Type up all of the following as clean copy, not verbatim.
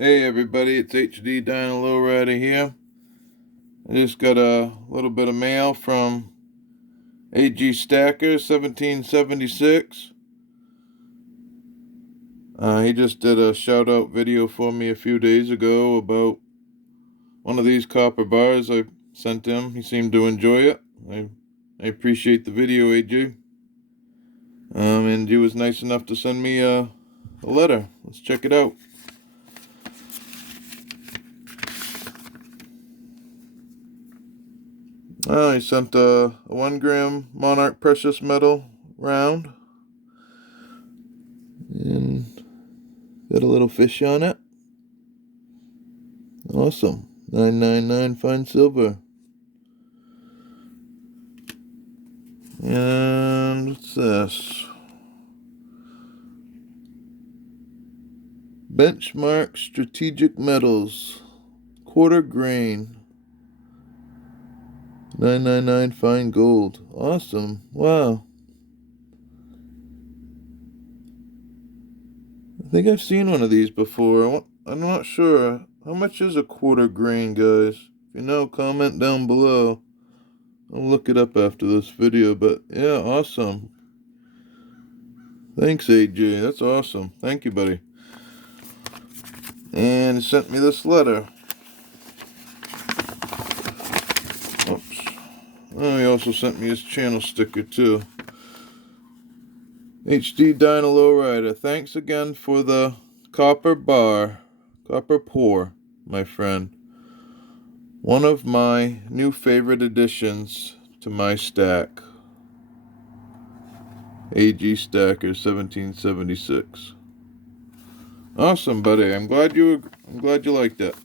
Hey everybody, it's HD Dyna Lowrider here. I just got a little bit of mail from AG Stacker 1776. He just did a shout out video for me a few days ago about one of these copper bars I sent him. He seemed to enjoy it. I appreciate the video, AG. And he was nice enough to send me a letter. Let's check it out. He sent a 1 gram Monarch precious metal round. And got a little fish on it. Awesome. 999 fine silver. And what's this? Benchmark Strategic Metals. Quarter grain. 999 fine gold. Awesome. Wow. I think I've seen one of these before. I'm not sure. How much is a quarter grain, guys? If you know, comment down below. I'll look it up after this video, but yeah, awesome. Thanks, AJ. That's awesome. Thank you, buddy. And he sent me this letter. Oops. Oh, he also sent me his channel sticker, too. HD Dyna Lowrider, thanks again for the copper pour, my friend. One of my new favorite additions to my stack. AG Stacker 1776. Awesome, buddy. I'm glad you liked it.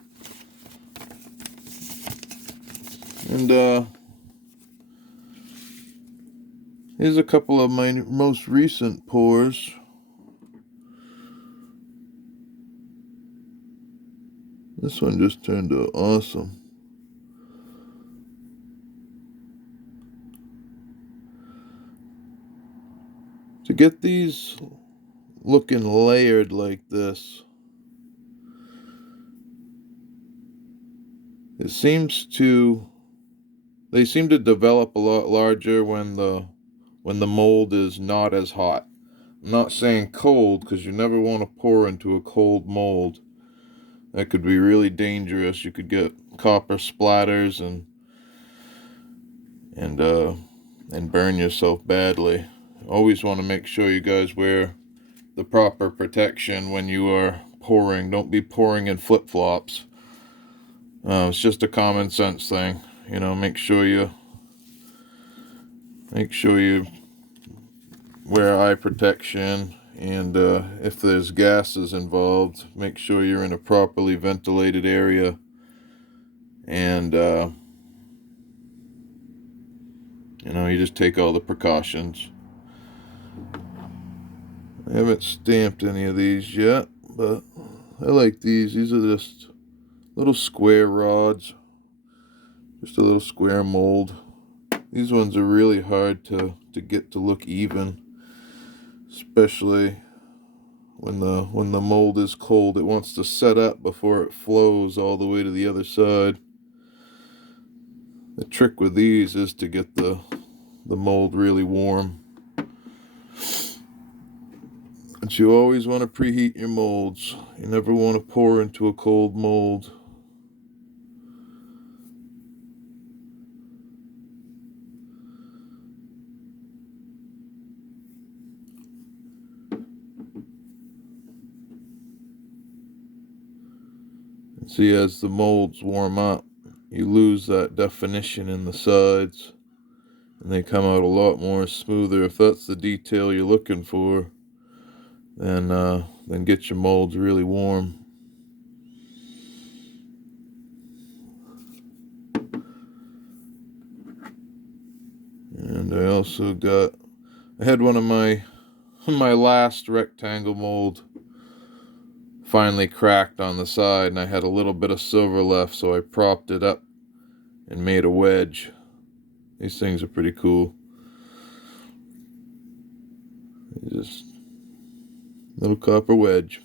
And here's a couple of my most recent pours. This one just turned out awesome. To get these looking layered like this, they seem to develop a lot larger when the mold is not as hot. I'm not saying cold, because you never want to pour into a cold mold. That could be really dangerous. You could get copper splatters and burn yourself badly. Always want to make sure you guys wear the proper protection when you are pouring. Don't be pouring in flip-flops. It's just a common sense thing. You know, make sure you wear eye protection, and if there's gases involved, make sure you're in a properly ventilated area, and you just take all the precautions. I haven't stamped any of these yet, but I like these. These are just little square rods, just a little square mold. These ones are really hard to get to look even, especially when the mold is cold. It wants to set up before it flows all the way to the other side. The trick with these is to get the mold really warm. But you always want to preheat your molds. You never want to pour into a cold mold. And see, as the molds warm up, you lose that definition in the sides, and they come out a lot more smoother. If that's the detail you're looking for, then get your molds really warm. And I had one of my last rectangle mold finally cracked on the side, and I had a little bit of silver left, so I propped it up and made a wedge. These things are pretty cool. Just little copper wedge.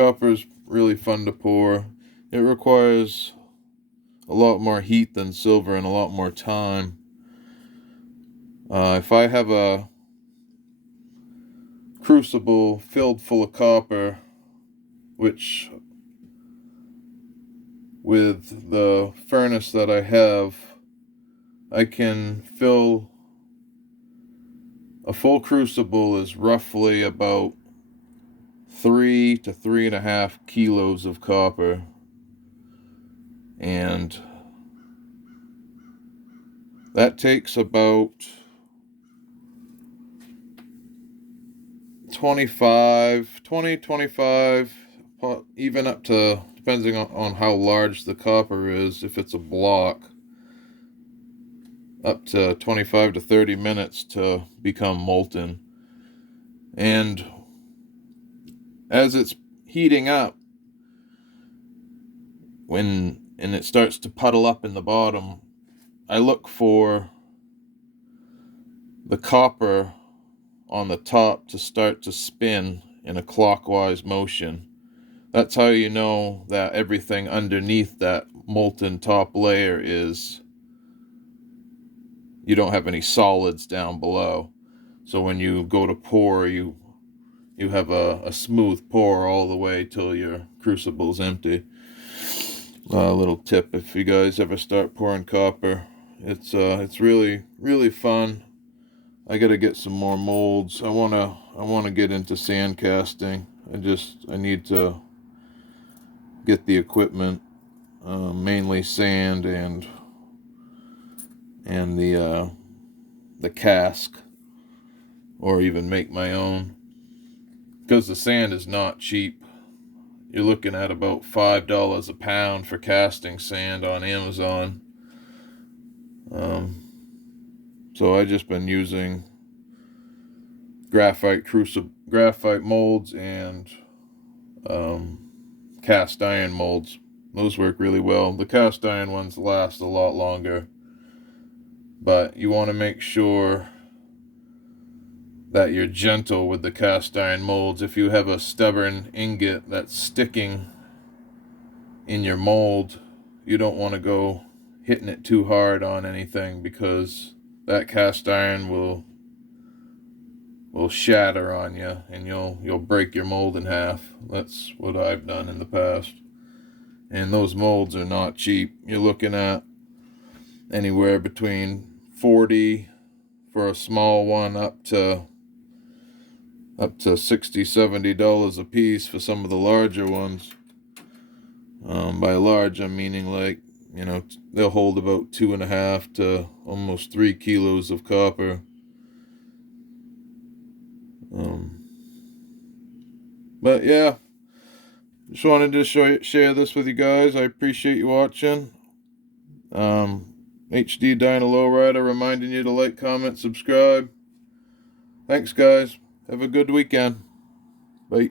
Copper is really fun to pour. It requires a lot more heat than silver and a lot more time. If I have a crucible filled full of copper, which with the furnace that I have, I can fill a full crucible is roughly about 3 to 3.5 kilos of copper, and that takes about 25, even up to, depending on how large the copper is, if it's a block, up to 25 to 30 minutes to become molten. And as it's heating up, and it starts to puddle up in the bottom, I look for the copper on the top to start to spin in a clockwise motion. That's how you know that everything underneath that molten top layer is, you don't have any solids down below. So when you go to pour, you have a smooth pour all the way till your crucible's empty. A little tip, if you guys ever start pouring copper, it's really, really fun. I gotta get some more molds. I wanna get into sand casting. I need to get the equipment, mainly sand and the cask, or even make my own, because the sand is not cheap. You're looking at about $5 a pound for casting sand on Amazon. So I just been using graphite molds and cast iron molds. Those work really well. The cast iron ones last a lot longer, but you want to make sure that you're gentle with the cast iron molds. If you have a stubborn ingot that's sticking in your mold, you don't want to go hitting it too hard on anything, because that cast iron will shatter on you, and you'll break your mold in half. That's what I've done in the past. And those molds are not cheap. You're looking at anywhere between $40 for a small one up to $60-$70 a piece for some of the larger ones. By large, I'm meaning like, they'll hold about 2.5 to almost 3 kilos of copper. But yeah, just wanted to share this with you guys. I appreciate you watching. HD Dyna Lowrider reminding you to like, comment, subscribe. Thanks, guys. Have a good weekend. Bye.